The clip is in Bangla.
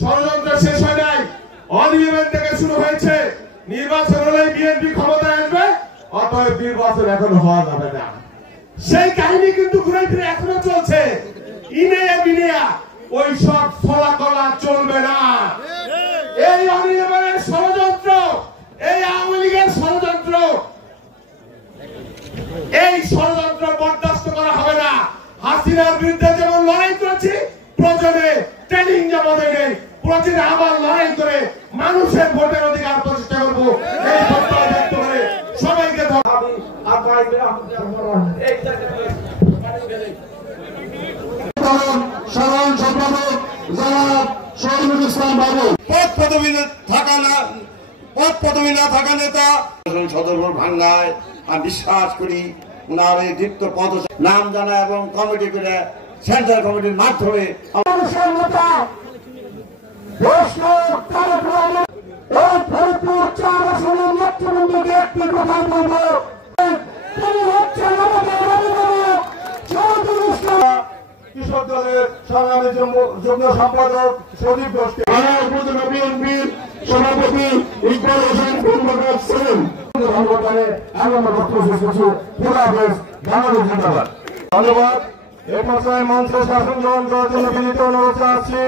ষড়যন্ত্র শেষ হয় নাই, অনিয়মের থেকে শুরু হয়েছে। নির্বাচন হলে বিএনপি ক্ষমতায় আসবে, অতএব নির্বাচন এখন হওয়া যাবে না। সেই কাহিনী কিন্তু ঘুরে ফিরে এখনো চলছে। ইনেয়া বিনেয়া ওই সব ফলাকলা চলবে না। এই অনিয়মের ষড়যন্ত্র, এই আওয়ামী লীগের ষড়যন্ত্র, এই ষড়যন্ত্র বরদাস্ত করা হবে না। হাসিনার বিরুদ্ধে যেমন লড়াই করেছি, প্রয়োজনে ট্রেনিং যেমন নেই, প্রয়োজনে আবার লড়াই করে মানুষের ভোটের অধিকার প্রতিষ্ঠা করবো। এই প্রত্যয় ব্যক্ত করে সবাইকে সাধারণ সম্পাদক জনাব শহীদুল ইসলাম বাবু, পদ পদবী না থাকা নেতা সদরপুর ভাঙ্গায় আমি বিশ্বাস করি উনার এই দীপ্ত পদ নাম জানা এবং কমিটি করে সেন্ট্রাল কমিটির মাধ্যমে একটি কথা বলবো, কৃষক দলের সংগ্রামী যুগ্ম সম্পাদক সজীব ঘোষকে, বিএনপির সভাপতি ইকবাল হোসেন ধন্যবাদ। এ পর্যায়ে মঞ্চে শাসন গ্রহণ করার জন্য বিনীত অনুরোধ জানাচ্ছি।